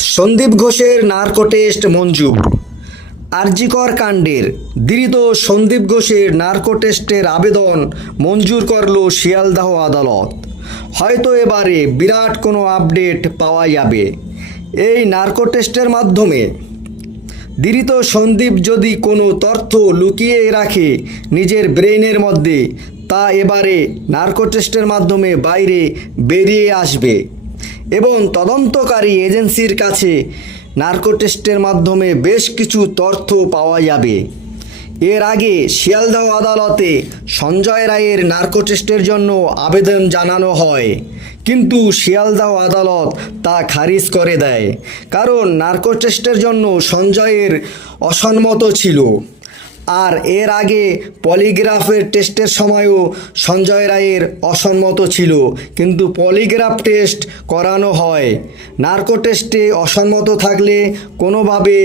সন্দীপ ঘোষের narco test মঞ্জুর। আরজিকর কাণ্ডের ধৃত সন্দীপ ঘোষের নার্কো টেস্টের আবেদন মঞ্জুর করল শিয়ালদাহ আদালত। হয়তো এবারে বিরাট কোনো আপডেট পাওয়া যাবে। এই নার্কো টেস্টের মাধ্যমে ধৃত সন্দীপ যদি কোনো তথ্য লুকিয়ে রাখে নিজের ব্রেনের মধ্যে, তা এবারে নার্কো টেস্টের মাধ্যমে বাইরে বেরিয়ে আসবে। এবং তদন্তকারী এজেন্সির কাছে নার্কো টেস্টের মাধ্যমে বেশ কিছু তথ্য পাওয়া যাবে। এর আগে শিয়ালদহ আদালতে সঞ্জয় রায়ের নার্কো টেস্টের জন্য আবেদন জানানো হয়, কিন্তু শিয়ালদহ আদালত তা খারিজ করে দেয়, কারণ নার্কো টেস্টের জন্য সঞ্জয়ের অসম্মত ছিল। আর এর আগে পলিগ্রাফের টেস্টের সময়ও সঞ্জয় রায়ের অসম্মত ছিল। কিন্তু পলিগ্রাফ টেস্ট করানো হয়। নার্কো টেস্টে অসম্মত থাকলে কোনোভাবে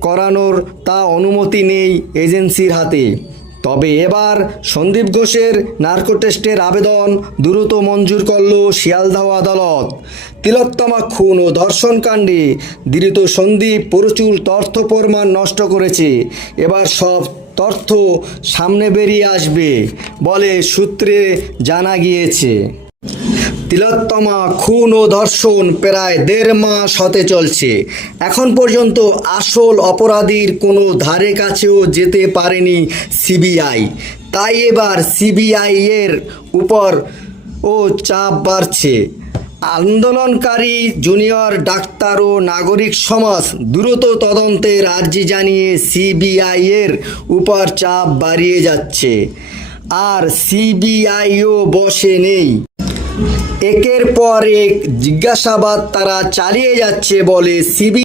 করানোর তা অনুমতি নেই এজেন্সির হাতে। তবে এবার সন্দীপ ঘোষের নার্কো টেস্টের আবেদন দ্রুত মঞ্জুর করল শিয়ালদাহ আদালত। তিলোত্তমা খুন ও ধর্ষণ কাণ্ডে ধৃত সন্দীপ প্রচুর তথ্য প্রমাণ নষ্ট করেছে। এবার সব তথ্য সামনে বেরিয়ে আসবে বলে সূত্রে জানা গিয়েছে। তিলোত্তমা খুন ও ধর্ষণ প্রায় দেড় মাস হতে চলছে। এখন পর্যন্ত আসল অপরাধীর কোনো ধারে কাছেও যেতে পারেনি সিবিআই। তাই এবার সিবিআই এর উপর ও চাপ বাড়ছে। আন্দোলনকারী জুনিয়র ডাক্তার ও নাগরিক সমাজ দ্রুত তদন্তের আর্জি জানিয়ে সিবিআইয়ের উপর চাপ বাড়িয়ে যাচ্ছে। আর সিবিআইও বসে নেই। একের পর এক জিজ্ঞাসাবাদ তারা চালিয়ে যাচ্ছে বলে সিবি